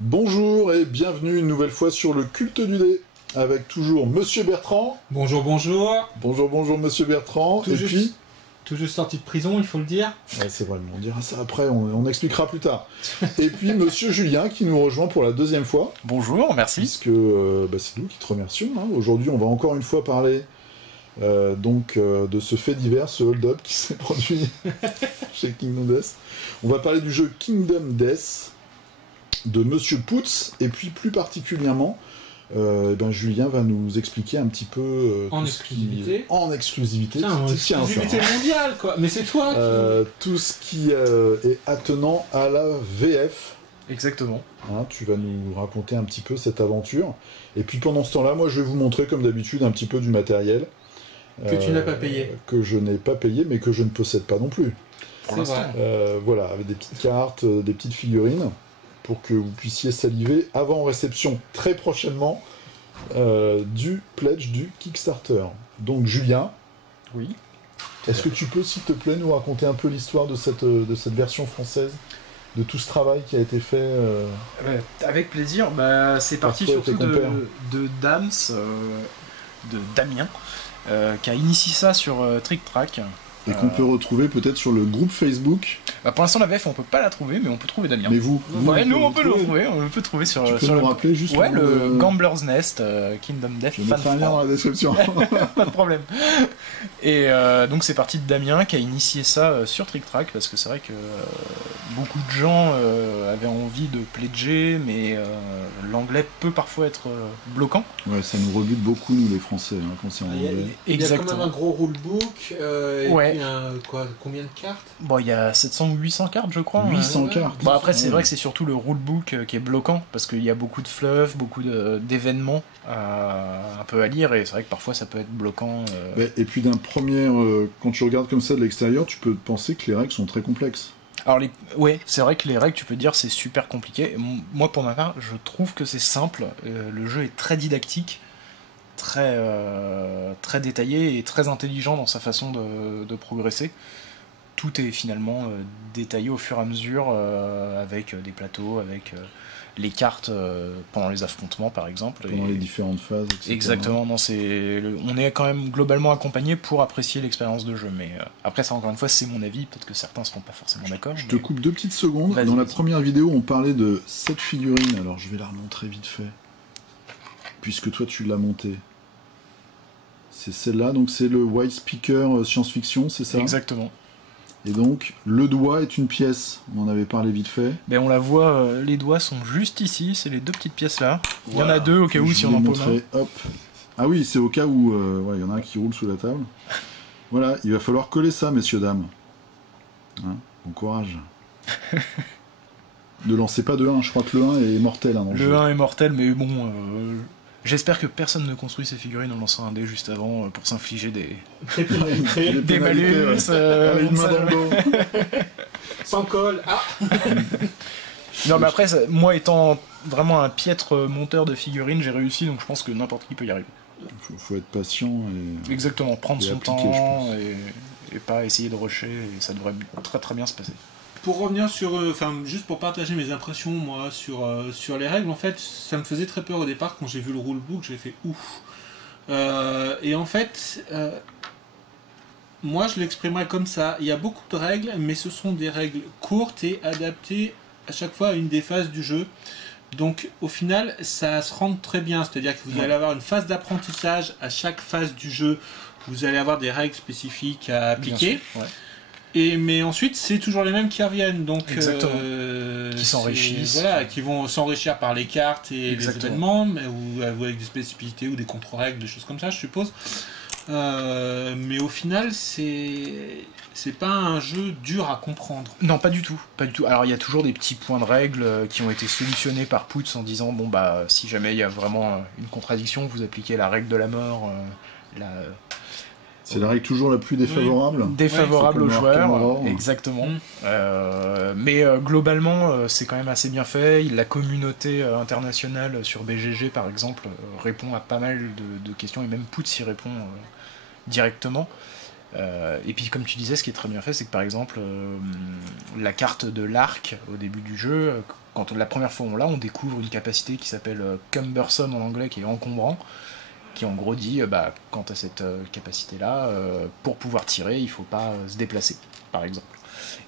Bonjour et bienvenue une nouvelle fois sur le culte du dé, avec toujours Monsieur Bertrand. Bonjour, bonjour. Bonjour Monsieur Bertrand. Tout juste sorti de prison, il faut le dire. Ouais, c'est vrai, on dira ça après, on expliquera plus tard. Et puis Monsieur Julien qui nous rejoint pour la deuxième fois. Bonjour, merci. Puisque c'est nous qui te remercions. Hein. Aujourd'hui, on va encore une fois parler de ce fait divers, ce hold-up qui s'est produit chez Kingdom Death. On va parler du jeu Kingdom Death de Monsieur Putz, et puis plus particulièrement, Julien va nous expliquer un petit peu... en exclusivité. En exclusivité. Tiens, exclusivité mondiale, quoi. Mais c'est toi qui... tout ce qui est attenant à la VF. Exactement. Hein, tu vas nous raconter un petit peu cette aventure. Et puis pendant ce temps-là, moi je vais vous montrer, comme d'habitude, un petit peu du matériel. Que tu n'as pas payé. Que je n'ai pas payé, mais que je ne possède pas non plus. C'est vrai. Voilà, avec des petites cartes, des petites figurines, pour que vous puissiez saliver avant réception très prochainement du pledge du Kickstarter. Donc Julien, oui. Est-ce que tu peux, s'il te plaît, nous raconter un peu l'histoire de cette version française, de tout ce travail qui a été fait Avec plaisir. C'est parti surtout de Dams, de Damien, qui a initié ça sur Trick Track. Et qu'on peut retrouver peut-être sur le groupe Facebook. Pour l'instant, la VF, on peut pas la trouver, mais on peut trouver Damien. Mais vous on peut le trouver. On peut trouver sur le rappeler juste le Gambler's Nest, Kingdom Death. Je vais mettre un lien dans la description. Pas de problème. Et donc, c'est parti de Damien qui a initié ça sur Trick Track, parce que c'est vrai que beaucoup de gens avaient envie de pledger, mais l'anglais peut parfois être bloquant. Ouais, ça nous rebute beaucoup, nous les Français, hein, quand c'est en anglais. Il y a quand même un gros rulebook. Ouais. Puis combien de cartes? Il y a 700 ou 800 cartes, je crois. 800 cartes. Après, c'est vrai que c'est surtout le rulebook qui est bloquant, parce qu'il y a beaucoup de fluff, beaucoup d'événements un peu à lire, et c'est vrai que parfois ça peut être bloquant. Et puis d'un premier, quand tu regardes comme ça de l'extérieur, tu peux penser que les règles sont très complexes. Alors, c'est vrai que les règles, tu peux dire, c'est super compliqué. Moi, pour ma part, je trouve que c'est simple. Le jeu est très didactique, très détaillé et très intelligent dans sa façon de progresser. Tout est finalement détaillé au fur et à mesure, avec des plateaux, avec les cartes pendant les affrontements, par exemple. Pendant les différentes phases, etc. Exactement, on est quand même globalement accompagné pour apprécier l'expérience de jeu. Mais après, ça, encore une fois, c'est mon avis. Peut-être que certains ne seront pas forcément d'accord. Je te coupe 2 petites secondes. Dans la première vidéo, on parlait de cette figurine. Alors, je vais la remontrer vite fait. Puisque toi, tu l'as montée. C'est celle-là, donc c'est le White Speaker science-fiction, c'est ça? Exactement. Et donc, le doigt est une pièce, on en avait parlé vite fait. On la voit, les doigts sont juste ici, c'est les 2 petites pièces là. Il y en a 2 au cas où si on en pose un. Hop. Ah oui, c'est au cas où il y en a un qui roule sous la table. Voilà, il va falloir coller ça, messieurs, dames. Hein, bon courage. Ne lancez pas de 1, je crois que le 1 est mortel. Hein, le 1 est mortel, mais bon... J'espère que personne ne construit ses figurines en lançant un dé juste avant pour s'infliger des malus. Une main dans le dos. Sans colle. Ah. Non, mais après, moi étant vraiment un piètre monteur de figurines, j'ai réussi, donc je pense que n'importe qui peut y arriver. Faut être patient et... Exactement, prendre son temps et pas essayer de rusher, et ça devrait très très bien se passer. Pour revenir sur, juste pour partager mes impressions, moi, sur les règles, en fait, ça me faisait très peur au départ quand j'ai vu le rulebook, j'ai fait ouf. Et en fait, moi je l'exprimerais comme ça. Il y a beaucoup de règles, mais ce sont des règles courtes et adaptées à chaque fois à une des phases du jeu. Donc au final, ça se rend très bien. C'est-à-dire que vous allez avoir une phase d'apprentissage à chaque phase du jeu. Vous allez avoir des règles spécifiques à appliquer. Mais ensuite, c'est toujours les mêmes qui reviennent, donc qui s'enrichissent. Voilà, qui vont s'enrichir par les cartes et les événements, ou avec des spécificités ou des contre-règles, des choses comme ça, je suppose. Mais au final, c'est pas un jeu dur à comprendre. Non, pas du tout. Alors, il y a toujours des petits points de règles qui ont été solutionnés par Putz en disant si jamais il y a vraiment une contradiction, vous appliquez la règle de la mort, C'est la règle toujours la plus défavorable. Défavorable aux joueurs, exactement. Mais globalement, c'est quand même assez bien fait. La communauté internationale sur BGG, par exemple, répond à pas mal de questions, et même Putz y répond directement. Et puis comme tu disais, ce qui est très bien fait, c'est que par exemple la carte de l'arc au début du jeu, quand la première fois on l'a, on découvre une capacité qui s'appelle cumbersome en anglais, qui est encombrant, qui en gros dit quant à cette capacité là, pour pouvoir tirer il faut pas se déplacer par exemple.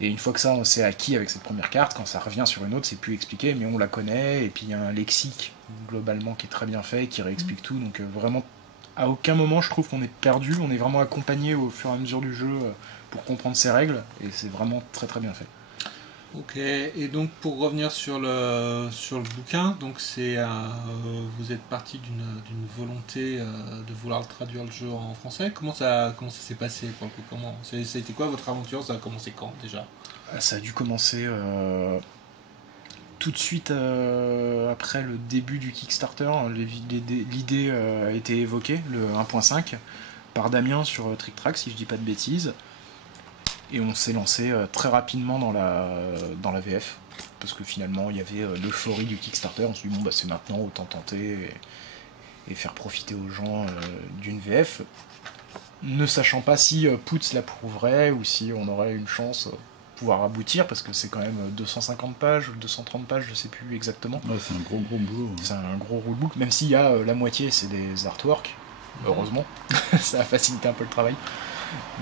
Et une fois que ça on s'est acquis avec cette première carte, quand ça revient sur une autre c'est plus expliqué, mais on la connaît, et puis il y a un lexique globalement qui est très bien fait, qui réexplique tout, donc vraiment à aucun moment je trouve qu'on est perdu, on est vraiment accompagné au fur et à mesure du jeu pour comprendre ses règles, et c'est vraiment très très bien fait. Ok, et donc pour revenir sur le bouquin, donc c'est vous êtes parti d'une volonté de vouloir traduire le jeu en français. Comment ça s'est passé pour le coup, ça a été quoi votre aventure? Ça a commencé quand déjà? Ça a dû commencer tout de suite après le début du Kickstarter. L'idée a été évoquée, le 1.5, par Damien sur Trick Track, si je dis pas de bêtises. Et on s'est lancé très rapidement dans la VF, parce que finalement il y avait l'euphorie du Kickstarter. On s'est dit c'est maintenant, autant tenter et faire profiter aux gens d'une VF, ne sachant pas si Poots l'approuverait ou si on aurait une chance pouvoir aboutir, parce que c'est quand même 250 pages ou 230 pages, je sais plus exactement. Ouais, c'est un gros boulot. C'est un gros rulebook, même s'il y a la moitié c'est des artworks, heureusement. Ça a facilité un peu le travail.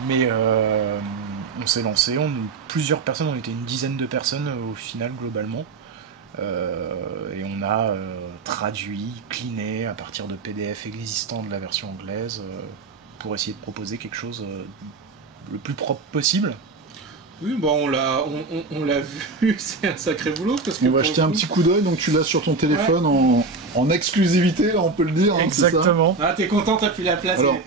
Mais on s'est lancé, plusieurs personnes, on était une dizaine de personnes au final globalement, et on a traduit, cleané à partir de PDF existants de la version anglaise pour essayer de proposer quelque chose le plus propre possible. Oui, on l'a vu, c'est un sacré boulot. Parce que on va jeter un petit coup d'œil, donc tu l'as sur ton téléphone en exclusivité, là on peut le dire. Exactement. C'est ça. T'es content, t'as pu la placer. Alors,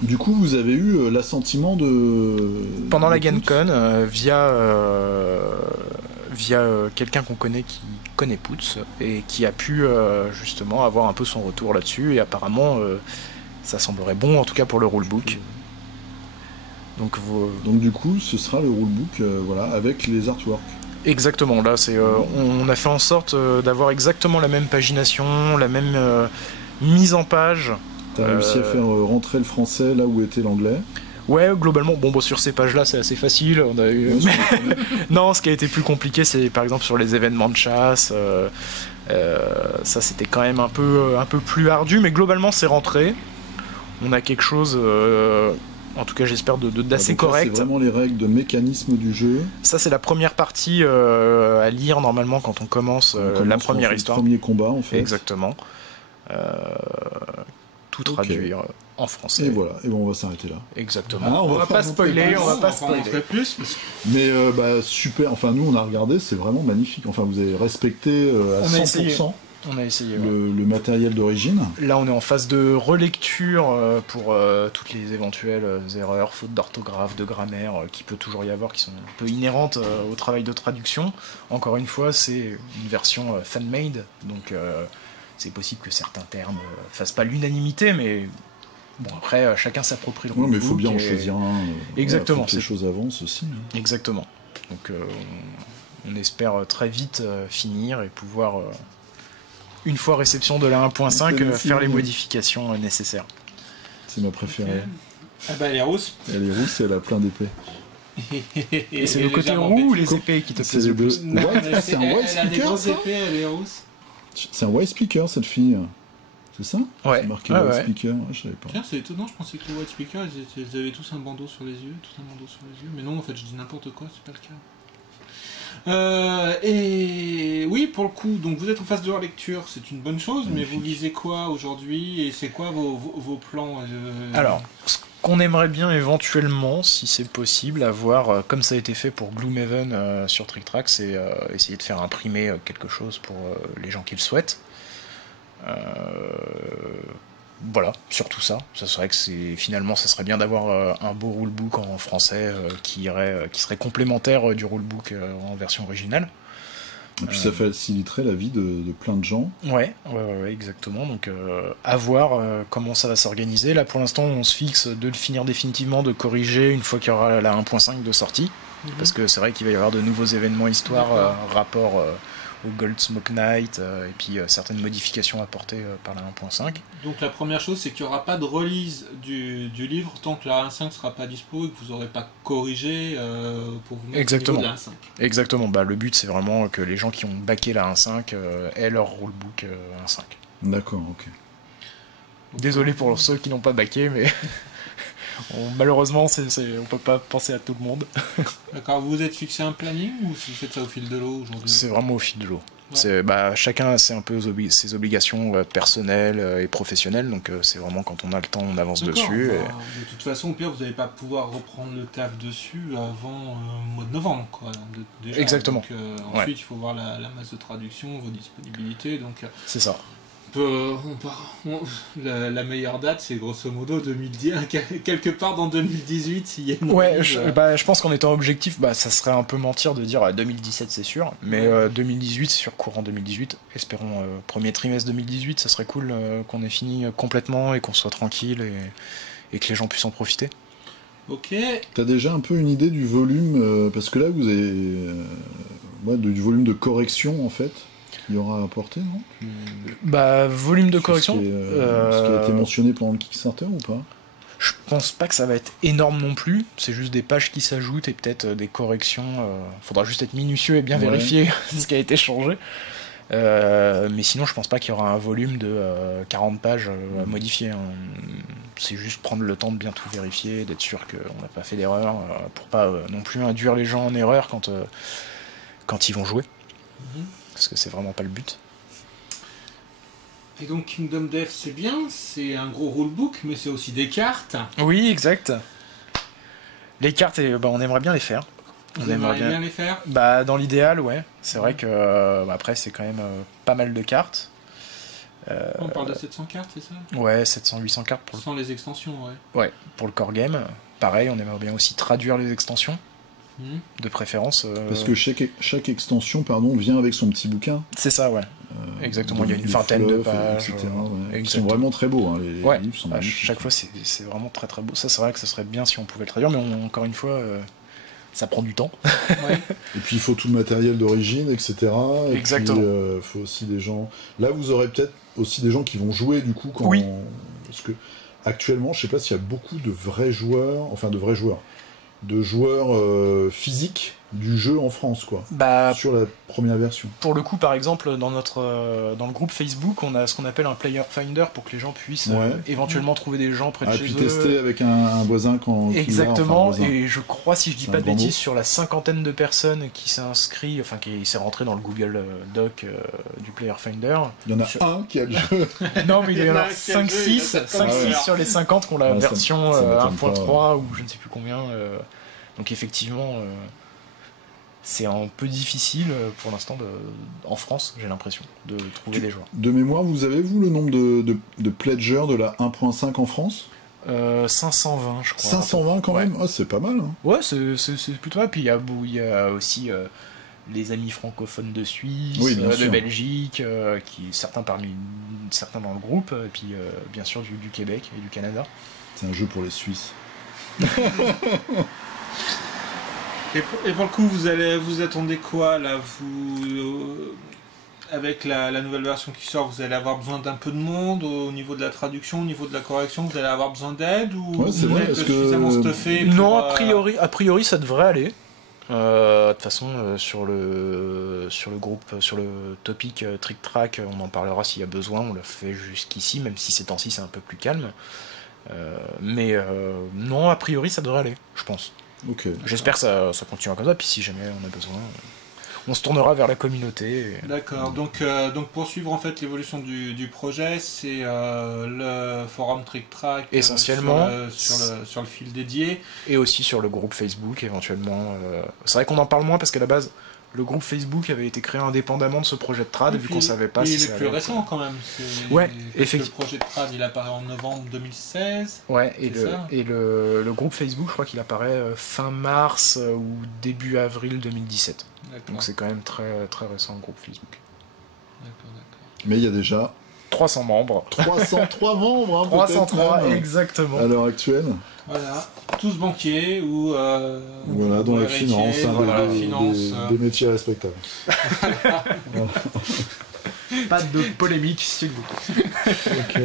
du coup, vous avez eu l'assentiment de... Pendant la GameCon, via quelqu'un qu'on connaît qui connaît Poots, et qui a pu justement avoir un peu son retour là-dessus, et apparemment ça semblerait bon, en tout cas pour le rulebook. Donc du coup, ce sera le rulebook avec les artworks. Exactement, là on a fait en sorte d'avoir exactement la même pagination, la même mise en page. T'as réussi à faire rentrer le français là où était l'anglais? Ouais, globalement, sur ces pages-là, c'est assez facile. On a eu... non, ce qui a été plus compliqué, c'est par exemple sur les événements de chasse. Ça, c'était quand même un peu plus ardu, mais globalement, c'est rentré. On a quelque chose, en tout cas, j'espère, d'assez correct. C'est vraiment les règles de mécanisme du jeu. Ça, c'est la première partie à lire normalement quand on commence la première histoire. Le premier combat, en fait. Exactement. Tout traduire en français. Et voilà, et on va s'arrêter là. Exactement. On va pas spoiler, on va pas spoiler. Plus. Mais super, enfin nous on a regardé, c'est vraiment magnifique. Enfin vous avez respecté à 100% on a essayé, le matériel d'origine. Là on est en phase de relecture pour toutes les éventuelles erreurs, fautes d'orthographe, de grammaire, qui peut toujours y avoir, qui sont un peu inhérentes au travail de traduction. Encore une fois, c'est une version fan-made, donc c'est possible que certains termes fassent pas l'unanimité, mais bon, après, chacun s'approprie le rulebook. Non, mais il faut bien en choisir un. Exactement. Que les choses avancent aussi. Exactement. Donc, on espère très vite finir et pouvoir, une fois réception de la 1.5, faire les modifications nécessaires. C'est ma préférée. Ah bah, elle est rousse. Elle est rousse et elle a plein d'épées. Et c'est le côté roux ou les épées qui te plaisent le plus? C'est un white speaker, elle a des grosses épées, elle est rousse. C'est un white speaker, cette fille. C'est ça? Ouais. C'est marqué white speaker, je savais pas. Tiens, c'est étonnant, je pensais que les white speakers, ils avaient tous un bandeau sur les yeux, mais non, en fait, je dis n'importe quoi, c'est pas le cas. Et oui, pour le coup, donc vous êtes en phase de relecture, c'est une bonne chose, mais vous visez quoi aujourd'hui, et c'est quoi vos plans Alors, ce qu'on aimerait bien éventuellement, si c'est possible, avoir, comme ça a été fait pour Gloomhaven sur Trick Track, c'est essayer de faire imprimer quelque chose pour les gens qui le souhaitent. Voilà, surtout ça. Ça serait que finalement, ça serait bien d'avoir un beau rulebook en français qui serait complémentaire du rulebook en version originale. Et puis ça faciliterait la vie de plein de gens. Ouais, exactement. Donc à voir comment ça va s'organiser. Là pour l'instant on se fixe de le finir définitivement, de corriger une fois qu'il y aura la 1.5 de sortie. Parce que c'est vrai qu'il va y avoir de nouveaux événements histoire, rapport au Gold Smoke Knight, et puis certaines modifications apportées par la 1.5. Donc la première chose, c'est qu'il n'y aura pas de release du livre tant que la 1.5 ne sera pas dispo et que vous n'aurez pas corrigé pour vous mettre au niveau de la 1.5. Exactement, le but c'est vraiment que les gens qui ont backé la 1.5 aient leur rulebook 1.5. D'accord, ok. Désolé pour ceux qui n'ont pas backé, mais malheureusement on peut pas penser à tout le monde. D'accord, vous vous êtes fixé un planning ou vous faites ça au fil de l'eau aujourd'hui? C'est vraiment au fil de l'eau. Ouais. Chacun a un peu ses obligations personnelles et professionnelles, donc c'est vraiment quand on a le temps, on avance dessus. De toute façon, au pire, vous n'allez pas pouvoir reprendre le taf dessus avant le mois de novembre, quoi. Déjà. Exactement. Donc, ensuite, il faut voir la masse de traduction, vos disponibilités. Donc, c'est ça. La meilleure date, c'est grosso modo 2010, quelque part dans 2018, s'il y a une je pense qu'en étant objectif, ça serait un peu mentir de dire 2017 c'est sûr, mais 2018 c'est sûr, courant 2018, espérons premier trimestre 2018, ça serait cool qu'on ait fini complètement et qu'on soit tranquille et que les gens puissent en profiter. Ok. T'as déjà un peu une idée du volume, parce que là vous avez du volume de correction en fait il y aura apporté, non? Volume de correction. Ce qui a été mentionné pendant le Kickstarter ou pas? Je pense pas que ça va être énorme non plus. C'est juste des pages qui s'ajoutent et peut-être des corrections. Faudra juste être minutieux et bien vérifier ce qui a été changé. Mais sinon, je pense pas qu'il y aura un volume de 40 pages à modifier. C'est juste prendre le temps de bien tout vérifier, d'être sûr qu'on n'a pas fait d'erreur, pour pas non plus induire les gens en erreur quand ils vont jouer. Parce que c'est vraiment pas le but. Et donc Kingdom Death, c'est bien, c'est un gros rulebook, mais c'est aussi des cartes. Oui, exact. Les cartes, on aimerait bien les faire. Vous aimeriez bien les faire? Dans l'idéal, ouais. C'est vrai que après, c'est quand même pas mal de cartes. On parle de 700 cartes, c'est ça? Ouais, 700-800 cartes. Sans les extensions, Ouais, pour le core game. Pareil, on aimerait bien aussi traduire les extensions. De préférence. Parce que chaque extension vient avec son petit bouquin. C'est ça, ouais. Exactement, il y a une vingtaine de pages. Etc. Ils sont vraiment très beaux, hein, les livres sont magnifiques. Chaque fois, c'est vraiment très très beau. Ça, c'est vrai que ce serait bien si on pouvait le traduire, mais encore une fois, ça prend du temps. Et puis il faut tout le matériel d'origine, etc. Exactement. Et puis faut aussi des gens. Là, vous aurez peut-être aussi des gens qui vont jouer du coup. Parce que actuellement, je sais pas s'il y a beaucoup de vrais joueurs, de joueurs physiques du jeu en France, quoi. Sur la première version. Pour le coup, par exemple, dans le groupe Facebook, on a ce qu'on appelle un player finder pour que les gens puissent éventuellement trouver des gens près de chez eux. Et puis tester avec un voisin quand. Exactement. Et je crois, si je dis pas de bêtises, sur la 50aine de personnes qui s'est inscrit, qui s'est rentré dans le Google Doc du player finder. Il y en a un qui a le jeu. Non, mais il y en a 5-6 sur les 50 qui ont la version 1.3 ou je ne sais plus combien. Donc effectivement, c'est un peu difficile pour l'instant en France, j'ai l'impression, de trouver des joueurs. De mémoire, vous avez-vous le nombre de pledgers de la 1.5 en France? 520, je crois. 520 quand même? C'est pas mal. Hein. Ouais, c'est plutôt mal. Puis il y a aussi les amis francophones de Suisse, de Belgique, certains dans le groupe, et puis bien sûr du Québec et du Canada. C'est un jeu pour les Suisses. Et pour le coup, vous attendez quoi là? Avec la nouvelle version qui sort, vous allez avoir besoin d'un peu de monde au niveau de la traduction, au niveau de la correction, vous allez avoir besoin d'aide ou vous êtes suffisamment stuffé pour... Non, a priori ça devrait aller. De toute façon, sur le groupe, sur le topic Trick Track, on en parlera s'il y a besoin, on l'a fait jusqu'ici, même si ces temps-ci c'est un peu plus calme. Mais non, a priori ça devrait aller, je pense. Okay. J'espère que ça continuera comme ça, puis si jamais on a besoin, on se tournera vers la communauté. D'accord, donc pour suivre en fait l'évolution du projet, c'est le forum Trick Track essentiellement sur le fil dédié. Et aussi sur le groupe Facebook éventuellement. C'est vrai qu'on en parle moins parce qu'à la base, le groupe Facebook avait été créé indépendamment de ce projet de trad, vu qu'on savait pas si ça allait être... Il est plus récent quand même. Ouais, effectivement. Le projet de trad, il apparaît en novembre 2016. Ouais, et le groupe Facebook, je crois qu'il apparaît fin mars ou début avril 2017. D'accord. Donc c'est quand même très, très récent, le groupe Facebook. D'accord. Mais il y a déjà 300 membres. 303 membres, hein, 303, peut-être même, exactement. à l'heure actuelle. Voilà, tous banquiers ou Voilà, dans la héritiers, finance, hein, voilà, des, finance, des métiers respectables. Pas de polémique, s'il vous plaît. Ok.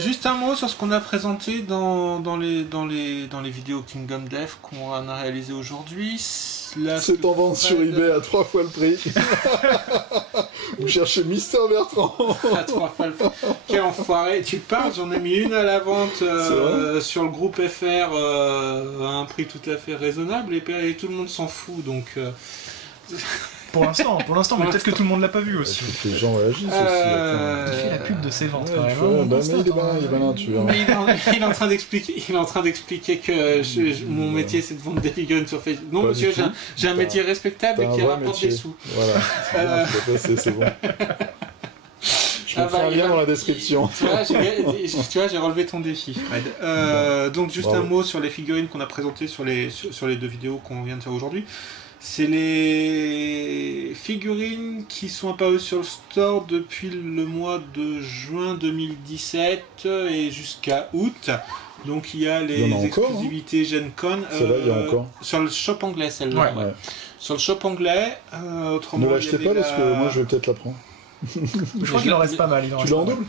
Juste un mot sur ce qu'on a présenté dans les vidéos Kingdom Death qu'on a réalisé aujourd'hui. C'est en vente sur eBay à 3 fois le prix. Vous cherchez Mister Bertrand. À 3 fois le prix. Quel enfoiré. Tu parles, j'en ai mis une à la vente sur le groupe FR à un prix tout à fait raisonnable et tout le monde s'en fout. Donc... Pour l'instant, mais peut-être que tout le monde l'a pas vu aussi. Il faut que les gens réagissent aussi. Il fait la pub de ses ventes quand même. Ouais, bah, mais il est malin, tu vois. Mais il est en train d'expliquer que mon métier c'est de vendre des figurines sur Facebook. Non, Pas monsieur, du tout. j'ai un métier respectable et qui rapporte des sous. Voilà. C'est bon. Je mettrai un lien dans la description. Tu vois, j'ai relevé ton défi, Fred. Donc, juste un mot sur les figurines qu'on a présentées sur les 2 vidéos qu'on vient de faire aujourd'hui. C'est les figurines qui sont apparues sur le store depuis le mois de juin 2017 et jusqu'à août. Donc il y a les exclusivités Gen Con. Celle-là, il y a encore. Sur le shop anglais, celle-là. Ouais. Sur le shop anglais. Autrement, ne l'achetez pas parce que moi je vais peut-être la prendre. Je crois qu'il en reste pas mal. Tu l'as en double?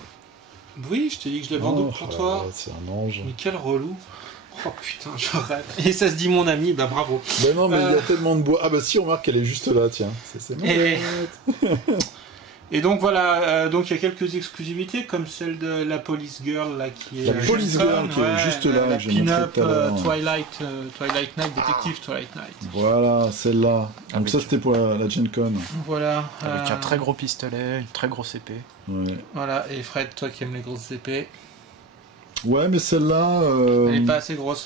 Oui, je t'ai dit que je l'avais en double pour toi. C'est un ange. Mais quel relou. Oh putain, j'arrête. Et ça se dit mon ami, bah bravo. Bah non, mais il y a tellement de bois. Ah bah si, on remarque qu'elle est juste là, tiens. C'est Et donc voilà, donc il y a quelques exclusivités comme celle de la Police Girl là qui est la Police Girl qui est juste là, la que j'ai pin-up montré Twilight Night, Detective Twilight Night. Voilà, celle-là. Donc ça c'était pour la Gen Con. Voilà. Avec un très gros pistolet, une très grosse épée. Ouais. Voilà, et Fred, toi qui aimes les grosses épées. Ouais, mais celle-là. Elle est pas assez grosse.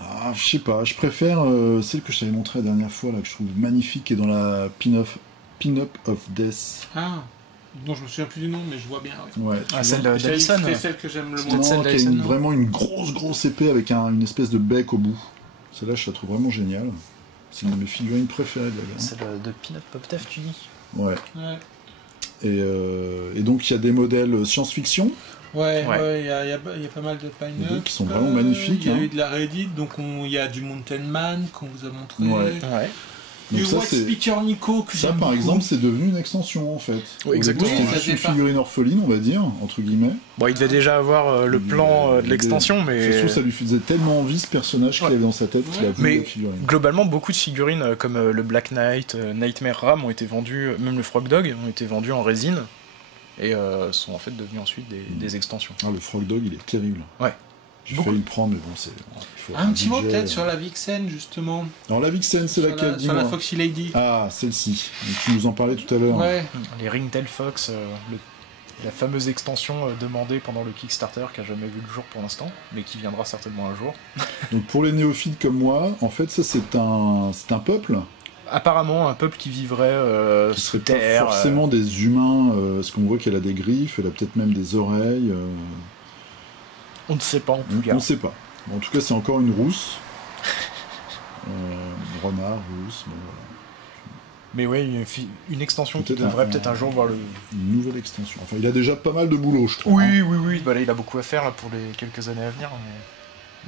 Ah, je sais pas, je préfère celle que je t'avais montrée la dernière fois, là, que je trouve magnifique, qui est dans la Pin-Up of Death. Ah, dont je me souviens plus du nom, mais je vois bien. Oui. Ouais, celle d'Alison. C'est celle que j'aime le moins. moins. Non, qui a vraiment une grosse épée avec une espèce de bec au bout. Celle-là, je la trouve vraiment géniale. C'est une de mes figurines préférées de la gamme. Celle de Pin-Up of Death, tu dis? Ouais. Et donc, il y a des modèles science-fiction. Ouais, il y a pas mal de pin-up qui sont vraiment magnifiques. Il y a eu de la Reddit, donc il y a du Mountain Man qu'on vous a montré. Ouais. Du White Speaker Nico que ça, par exemple, c'est devenu une extension en fait. Oui, exactement. C'était juste une figurine orpheline, on va dire, entre guillemets. Bon, il devait déjà avoir le plan de l'extension, mais. Surtout, ça lui faisait tellement envie ce personnage qu'il avait dans sa tête qu'il a voulu la figurine. Globalement, beaucoup de figurines comme le Black Knight, Nightmare Ram ont été vendus, même le Frog Dog ont été vendus en résine. Et sont en fait devenus ensuite des extensions. Ah, le Frog Dog, il est terrible. Ouais. J'ai failli le prendre, mais bon, c'est. Un petit mot peut-être sur la Vixen, justement. Alors, la Vixen, c'est laquelle? Sur la Foxy Lady. Ah, celle-ci. Tu nous en parlais tout à l'heure. Ouais. Les Ringtail Fox, la fameuse extension demandée pendant le Kickstarter qui a jamais vu le jour pour l'instant, mais qui viendra certainement un jour. Donc, pour les néophytes comme moi, en fait, ça, c'est un peuple. Apparemment, un peuple qui vivrait qui sous serait terre. Pas forcément des humains, parce qu'on voit qu'elle a des griffes, elle a peut-être même des oreilles. On ne sait pas en tout cas. On ne sait pas. Bon, en tout cas, c'est encore une rousse. Renard, rousse. Bon, voilà. Mais ouais, une extension qui devrait peut-être un jour voir le. Une nouvelle extension. Enfin, il a déjà pas mal de boulot, je trouve. Oui. Bah là, il a beaucoup à faire là, pour les quelques années à venir.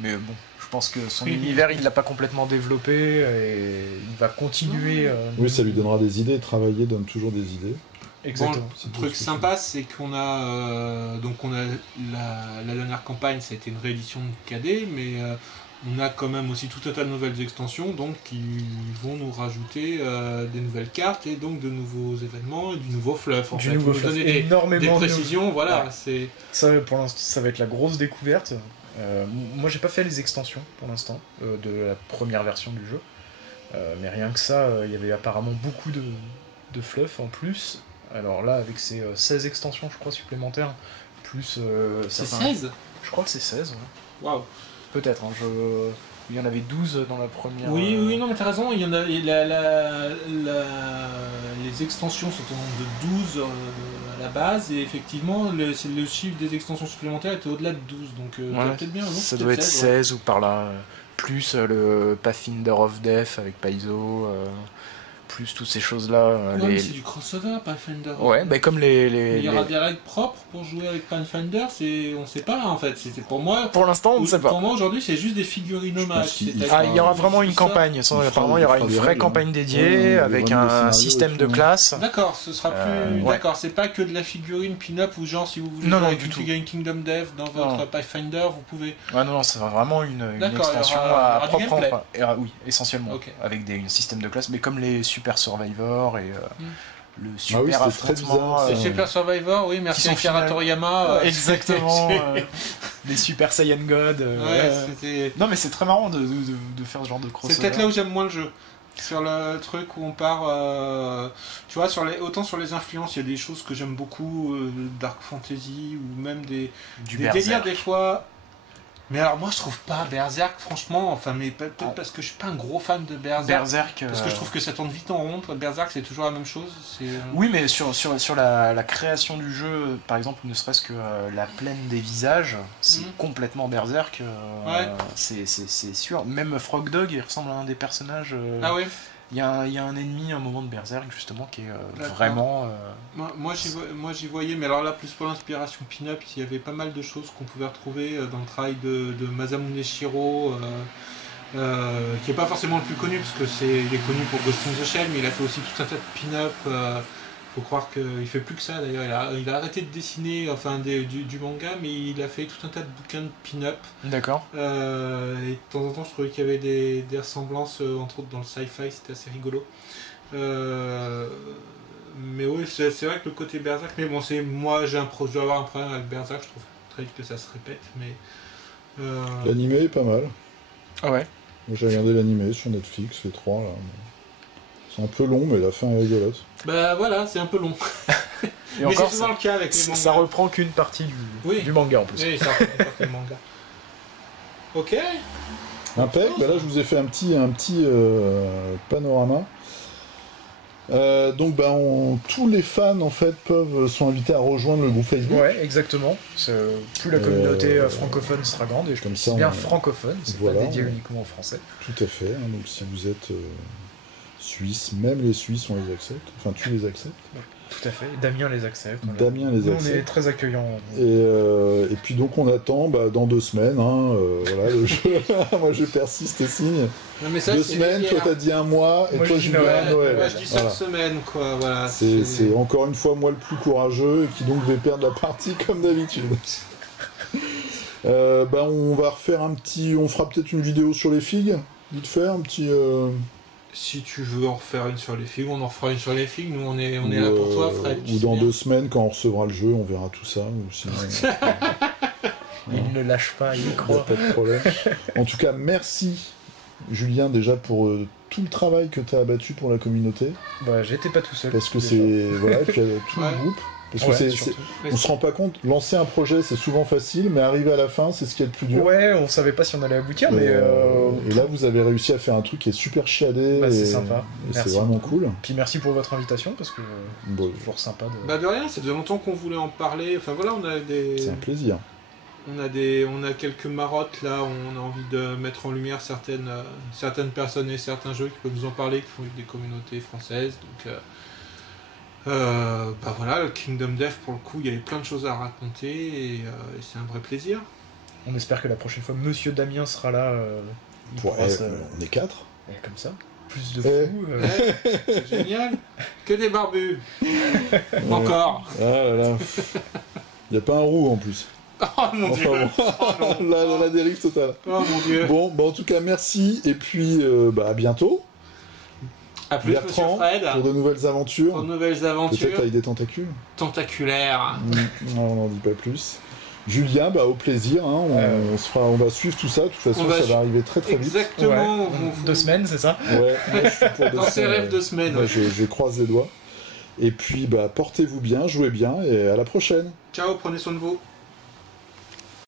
Mais bon. Je pense que son univers, il l'a pas complètement développé et il va continuer. Oui, ça lui donnera des idées. Travailler donne toujours des idées. Exactement. Bon, le truc sympa, c'est qu'on a la dernière campagne, ça a été une réédition de KD, mais on a quand même aussi tout un tas de nouvelles extensions, donc qui vont nous rajouter des nouvelles cartes et donc de nouveaux événements et du nouveau fluff. En fait. Nouveau fluff. Donner énormément des précisions, voilà. Ouais. C'est ça. Pour l'instant, ça va être la grosse découverte. Moi, j'ai pas fait les extensions pour l'instant de la première version du jeu, mais rien que ça, il y avait apparemment beaucoup de fluff en plus. Alors là, avec ces 16 extensions, je crois, supplémentaires, plus... c'est 16 Je crois que c'est 16, ouais. Waouh. Peut-être, hein, il y en avait 12 dans la première... Oui, non, mais t'as raison, il y en a... les extensions sont au nombre de 12 à la base, et effectivement, le chiffre des extensions supplémentaires était au-delà de 12, donc t'as peut-être bien raison. Ça doit être 16 ou par là, plus le Pathfinder of Death avec Paizo... plus, toutes ces choses-là. Ouais, mais c'est du crossover, Pathfinder. Ouais, bah comme Il y aura des règles propres pour jouer avec Pathfinder, on sait pas en fait. C'était pour moi. Pour l'instant, on ne sait pas. Pour moi aujourd'hui, c'est juste des figurines hommages. Il y aura vraiment une campagne. Apparemment, il y aura une vraie campagne dédiée avec un système de classe. D'accord, ce sera plus. D'accord, c'est pas que de la figurine pin-up ou genre si vous voulez non, avec du une tout. figurine Kingdom Dev dans votre Pathfinder, vous pouvez. Ouais, non, c'est vraiment une extension à proprement. Oui, essentiellement. Okay. Avec un système de classe, mais comme les Super Survivor et le Super affrontement. Les Super Survivor, oui, merci Akira Toriyama. Exactement. Les Super Saiyan God. Non, mais c'est très marrant de faire ce genre de crossover. C'est peut-être là où j'aime moins le jeu. Sur le truc où on part, tu vois, autant sur les influences, il y a des choses que j'aime beaucoup, Dark Fantasy ou même des délires des fois. Mais alors moi je trouve pas Berserk franchement, enfin mais peut-être parce que je suis pas un gros fan de Berserk. Parce que je trouve que ça tourne vite en rond. Berserk c'est toujours la même chose. Oui, mais sur la création du jeu, par exemple, ne serait-ce que la plaine des visages, c'est complètement Berserk. C'est sûr. Même Frog Dog, il ressemble à un des personnages. Ah ouais. Il y a un ennemi, un moment de Berserk justement qui est vraiment. Moi j'y voyais, mais alors là plus pour l'inspiration pin-up, il y avait pas mal de choses qu'on pouvait retrouver dans le travail de Masamune Shirow, qui est pas forcément le plus connu parce que il est connu pour Ghost in the Shell, mais il a fait aussi tout un tas de pin-up. Faut croire qu'il fait plus que ça d'ailleurs. Il a arrêté de dessiner, enfin du manga, mais il a fait tout un tas de bouquins de pin-up. D'accord. Et de temps en temps, je trouvais qu'il y avait des ressemblances, entre autres dans le sci-fi, c'était assez rigolo. Mais oui, c'est vrai que le côté Berserk, mais bon, moi je dois avoir un problème avec Berserk, je trouve très vite que ça se répète, mais. L'animé est pas mal. Ah ouais. Moi j'ai regardé l'animé sur Netflix, les 3 là. C'est un peu long, mais la fin est rigolote. Bah voilà, c'est un peu long. Et mais encore, c'est souvent le cas avec les mangas. Ça reprend qu'une partie du manga en plus. Oui, ça reprend une partie du manga. Ok. Impec, bah là je vous ai fait un petit panorama. Donc tous les fans en fait sont invités à rejoindre le groupe Facebook. Ouais, exactement. Plus la communauté francophone sera grande, et je pense bien francophone, c'est pas dédié uniquement aux Français. Tout à fait, donc si vous êtes Suisse, même les Suisses on les accepte, enfin tu les acceptes. Ouais, tout à fait, Damien les accepte. Damien les accepte. On est très accueillants. Et puis donc on attend dans 2 semaines, voilà le jeu. Moi je persiste et signe. Non, mais ça, 2 semaines, toi t'as dit 1 mois, et moi, toi je dis Noël. Moi je dis 5 semaines quoi, voilà. C'est encore une fois moi le plus courageux, et qui donc vais perdre la partie comme d'habitude. On va refaire on fera peut-être une vidéo sur les figues, vite fait, un petit... Si tu veux en refaire une sur les figues, on en refera une sur les figues, nous on est là pour toi Fred. Ou dans 2 semaines quand on recevra le jeu, on verra tout ça, ou sinon... Il ne lâche pas, il y croit. Pas de problème. En tout cas, merci Julien déjà pour tout le travail que tu as abattu pour la communauté. Bah j'étais pas tout seul. Parce que c'est... Voilà, et puis tout le groupe. Parce que on se rend pas compte, lancer un projet c'est souvent facile, mais arriver à la fin c'est ce qui est le plus dur. Ouais, on savait pas si on allait aboutir, mais. Et là vous avez réussi à faire un truc qui est super chiadé. C'est sympa. Et c'est vraiment cool. Puis merci pour votre invitation parce que c'est toujours sympa de. De rien, ça faisait longtemps qu'on voulait en parler. Enfin voilà, on a des. C'est un plaisir. On a quelques marottes là, on a envie de mettre en lumière certaines personnes et certains jeux qui peuvent nous en parler, qui font des communautés françaises. Donc. Voilà, le Kingdom Dev pour le coup il y avait plein de choses à raconter et c'est un vrai plaisir. On espère que la prochaine fois Monsieur Damien sera là. On est 4. Et comme ça, plus de fous. C'est génial. Que des barbus. Encore. Ah là là. Il n'y a pas un roux en plus. Oh mon dieu. Bon. La dérive totale. Oh mon dieu. Bon, en tout cas merci et puis à bientôt. A plus, Bertrand, Fred. pour de nouvelles aventures. Peut-être avec des tentacules. Tentaculaires. Non, on n'en dit pas plus. Julien, au plaisir. On va suivre tout ça. De toute façon, ça va arriver très très vite. Exactement. Ouais. 2 semaines, c'est ça? Ouais, moi, je suis pour 2 Dans ses rêves 2 semaines. Ouais, je croise les doigts. Et puis, portez-vous bien, jouez bien et à la prochaine. Ciao, prenez soin de vous.